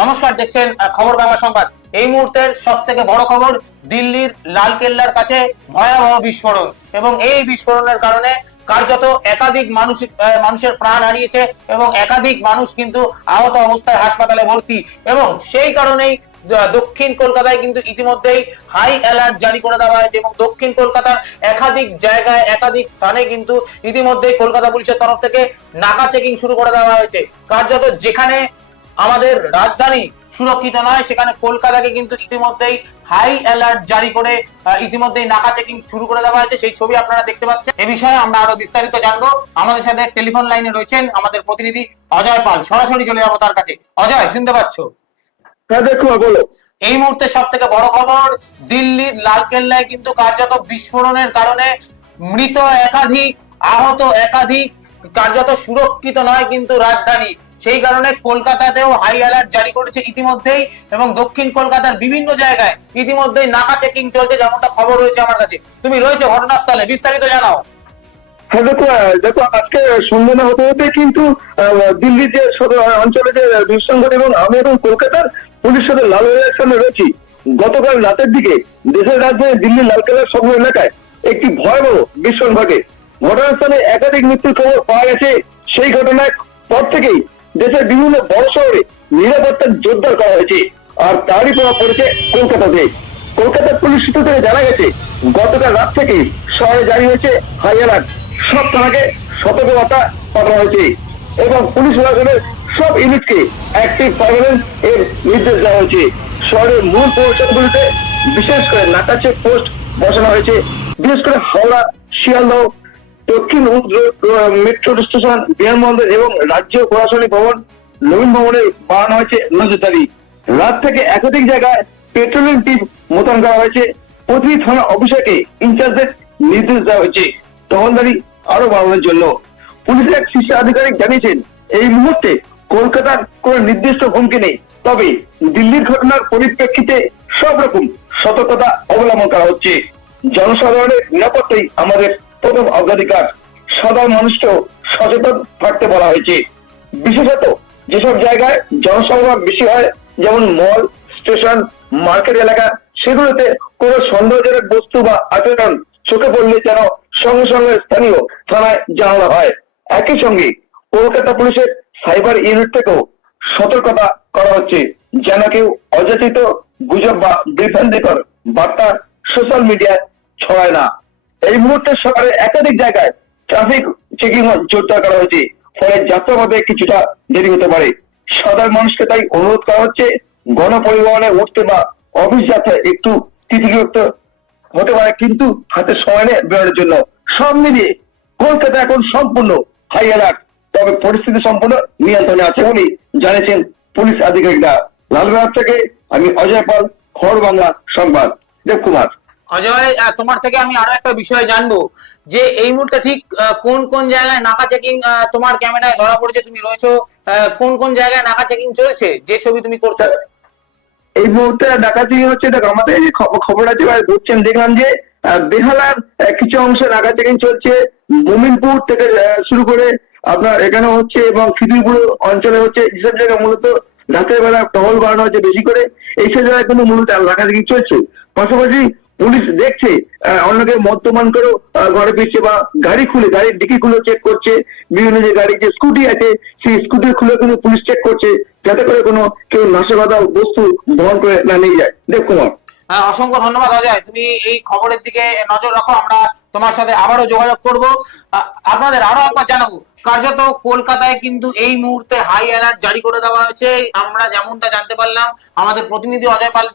নমস্কার, দেখছেন খবর বাংলা সংবাদ। এই মুহূর্তের সব থেকে বড় খবর, দিল্লির লাল কেল্লার কাছে ভয়াবহ বিস্ফোরণ। এবং এই বিস্ফোরণের কারণে কার্যত একাধিক মানুষ মানুষের প্রাণ হারিয়েছে এবং একাধিক মানুষ কিন্তু আহত অবস্থায় হাসপাতালে ভর্তি। এবং সেই কারণেই দক্ষিণ কলকাতায় কিন্তু ইতিমধ্যেই হাই অ্যালার্ট জারি করে দেওয়া হয়েছে এবং দক্ষিণ কলকাতার একাধিক জায়গায়, একাধিক স্থানে কিন্তু ইতিমধ্যেই কলকাতা পুলিশের তরফ থেকে নাকা চেকিং শুরু করে দেওয়া হয়েছে। কার্যত যেখানে আমাদের রাজধানী সুরক্ষিত নয় সেখানে কলকাতাকে কিন্তু ইতিমধ্যেই হাই অ্যালার্ট জারি করে ইতিমধ্যেই নাকা চেকিং শুরু করে দেওয়া হয়েছে। সেই ছবি আপনারা দেখতে পাচ্ছেন। এ বিষয়ে আমরা আরও বিস্তারিত জানব। আমাদের সাথে টেলিফোন লাইনে রয়েছেন আমাদের প্রতিনিধি অজয় পাল। সরাসরি চলে যাব তার কাছে। অজয় শুনতে পাচ্ছ? হ্যাঁ দেখো বলো। এই মুহূর্তে সব থেকে বড় খবর দিল্লির লালকেল্লায় কিন্তু কার্যত বিস্ফোরণের কারণে মৃত একাধিক আহত একাধিক কার্যত সুরক্ষিত নয় কিন্তু রাজধানী। সেই কারণে কলকাতাতেও হাই অ্যালার্ট জারি করেছে ইতিমধ্যেই এবং দক্ষিণ কলকাতার বিভিন্ন জায়গায় ইতিমধ্যেই নাকা চেকিং চলছে, যেমনটা খবর রয়েছে আমার কাছে। তুমি রয়েছে ঘটনাস্থলে, বিস্তারিত জানাও। হ্যাঁ দেখো দেখো, আজকে সন্ধ্যা হতে হতে কিন্তু দিল্লির যে অঞ্চলে যে দুঃসংঘ এবং আমি এবং কলকাতার পুলিশ সাথে লাল হয়ে সামনে রয়েছি, গতকাল রাতের দিকে দেশের রাজধানী দিল্লির লালকেল্লার সব এলাকায় একটি ভয়াবহ বিস্ফোরণ ঘটে। ঘটনাস্থলে একাধিক মৃত্যুর খবর পাওয়া গেছে। সেই ঘটনার পর থেকেই দেশের বিভিন্ন বড় শহরে নিরাপত্তা জোরদার করা হয়েছে। আর তারই প্রভাব পড়েছে কলকাতাতে কলকাতার পুলিশ সূত্র থেকে জানা গেছে, গতকাল রাত থেকে শহরে জারি হয়েছে হাই অ্যালার্ট সব থানাকে সতর্কবার্তা পাঠানো হয়েছে এবং পুলিশ বিভাগের সব ইউনিটকে অ্যাক্টিভ পারমানেন্ট এর নির্দেশ দেওয়া হয়েছে। শহরের মূল পৌরসভাগুলিতে বিশেষ করে নাকা চেক পোস্ট বসানো হয়েছে। বিশেষ করে হাওড়া, শিয়ালদহ দক্ষিণ মেট্রো স্টেশন বিমানবন্দর এবং রাজ্য প্রশাসনিক ভবন, নবীন ভবনে বাড়ানো হয়েছে নজরদারি রাত থেকে একাধিক জায়গায় পেট্রোলিং টিম মোতায়েন করা হয়েছে। প্রতিটি থানা অফিসারকে ইনচার্জের নির্দেশ দেওয়া হয়েছে। তহলদারি আরও বাড়ানোর জন্য। পুলিশের এক শীর্ষ আধিকারিক জানিয়েছেন, এই মুহূর্তে কলকাতার কোন নির্দিষ্ট হুমকি নেই। তবে দিল্লির ঘটনার পরিপ্রেক্ষিতে সব রকম সতর্কতা অবলম্বন করা হচ্ছে। জনসাধারণের নিরাপত্তাই আমাদের প্রথম অগ্রাধিকার সাধারণ মানুষকেও সচেতন থাকতে বলা হয়েছে। বিশেষত যেসব জায়গায় জনসমাগম বেশি হয়, যেমন মল, স্টেশন, মার্কেট এলাকা, সেগুলোতে কোনো সন্দেহজনক বস্তু বা আচরণ চোখে পড়লে যেন সঙ্গে সঙ্গে স্থানীয় থানায় জানানো হয়। একই সঙ্গে কলকাতা পুলিশের সাইবার ইউনিট থেকেও সতর্কতা করা হচ্ছে, যেন কেউ অযাচিত গুজব বা বিভ্রান্তিকর বার্তা সোশ্যাল মিডিয়ায় ছড়ায় না। এই মুহূর্তে শহরের একাধিক জায়গায় ট্রাফিক চেকিং জোরদার করা হয়েছে। ফলে যাত্রাপথে কিছুটা দেরি হতে পারে। সাধারণ মানুষকে তাই অনুরোধ করা হচ্ছে, গণপরিবহনে উঠতে বা অফিস যাত্রায় একটু তিথিগ্রস্ত হতে পারে, কিন্তু হাতে সময় নেই বেরোনোর জন্য। সব মিলিয়ে কলকাতা এখন সম্পূর্ণ হাই অ্যালার্ট তবে পরিস্থিতি সম্পূর্ণ নিয়ন্ত্রণে আছে বলে জানিয়েছেন পুলিশ আধিকারিকরা। লালবাগ থেকে আমি অজয় পাল, খবর বাংলা সংবাদ, দেবকুমার। অজয় তোমার থেকে আমি আরও একটা বিষয় জানব যে এই মুহূর্তে ঠিক কোন কোন জায়গায় নাকা চেকিং তোমার ক্যামেরায় ধরা পড়েছে তুমি রয়েছো কোন কোন জায়গায় নাকা চেকিং চলছে, যে ছবি তুমি করতে এই মুহূর্তে ডাকাতি হচ্ছে, দেখো, আমাদের খবর- আছে বা বুঝছেন দেখলাম যে বেহালার কিছু অংশে নাগা চেকিং চলছে, মোমিনপুর থেকে শুরু করে আপনার এখানে হচ্ছে এবং খিদিরপুর অঞ্চলে হচ্ছে যেসব জায়গায় মূলত রাতের বেলা টহল বাড়ানো হচ্ছে বেশি করে এইসব জায়গায় কিন্তু মূলত নাগা চেকিং চলছে। পাশাপাশি পুলিশ দেখছে অন্যকে মদ্যপান করেও ঘরে ফিরছে বা গাড়ি খুলে গাড়ির ডিকি খুলে চেক করছে। বিভিন্ন যে গাড়ির যে স্কুটি আছে সেই স্কুটি খুলে কিন্তু পুলিশ চেক করছে যাতে করে কোনো কেউ নাশকতা বস্তু বহন করে না নিয়ে যায়। দেব কুমার। হ্যাঁ, অসংখ্য ধন্যবাদ অজয়। তুমি এই খবরের দিকে নজর রাখো আমরা তোমার সাথে আবারও যোগাযোগ করব। আপনাদের আরও একবার জানাব। কার্যত কলকাতায় কিন্তু এই মুহূর্তে হাই অ্যালার্ট জারি করে দেওয়া হয়েছে। আমরা যেমনটা জানতে পারলাম, আমাদের প্রতিনিধি অজয় পাল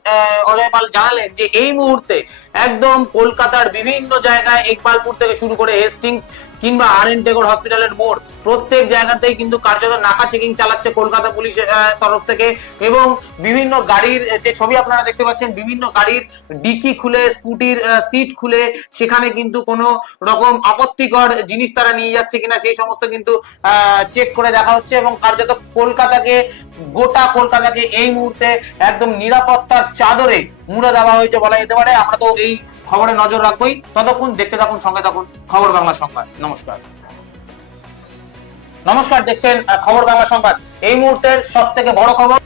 অজয় পাল জানালেন যে এই মুহূর্তে একদম কলকাতার বিভিন্ন জায়গায় ইকবালপুর থেকে শুরু করে হেস্টিংস কিংবা আর এন টেগর হসপিটালের মোড়, প্রত্যেক জায়গাতেই কিন্তু কার্যত নাকা চেকিং চালাচ্ছে কলকাতা পুলিশের তরফ থেকে এবং বিভিন্ন গাড়ির, যে ছবি আপনারা দেখতে পাচ্ছেন, বিভিন্ন গাড়ির ডিকি খুলে, স্কুটির সিট খুলে, সেখানে কিন্তু কোনো রকম আপত্তিকর জিনিস তারা নিয়ে যাচ্ছে কিনা সেই সমস্ত কিন্তু চেক করে দেখা হচ্ছে এবং কার্যত কলকাতাকে, গোটা কলকাতাকে এই মুহূর্তে একদম নিরাপত্তার চাদরে মুড়ে দেওয়া হয়েছে বলা যেতে পারে। আমরা তো এই খবরে নজর রাখবোই। ততক্ষণ দেখতে থাকুন, সঙ্গে থাকুন খবর বাংলা সংবাদ। নমস্কার। নমস্কার, দেখছেন খবর বাংলা সংবাদ। এই মুহূর্তের সব থেকে বড় খবর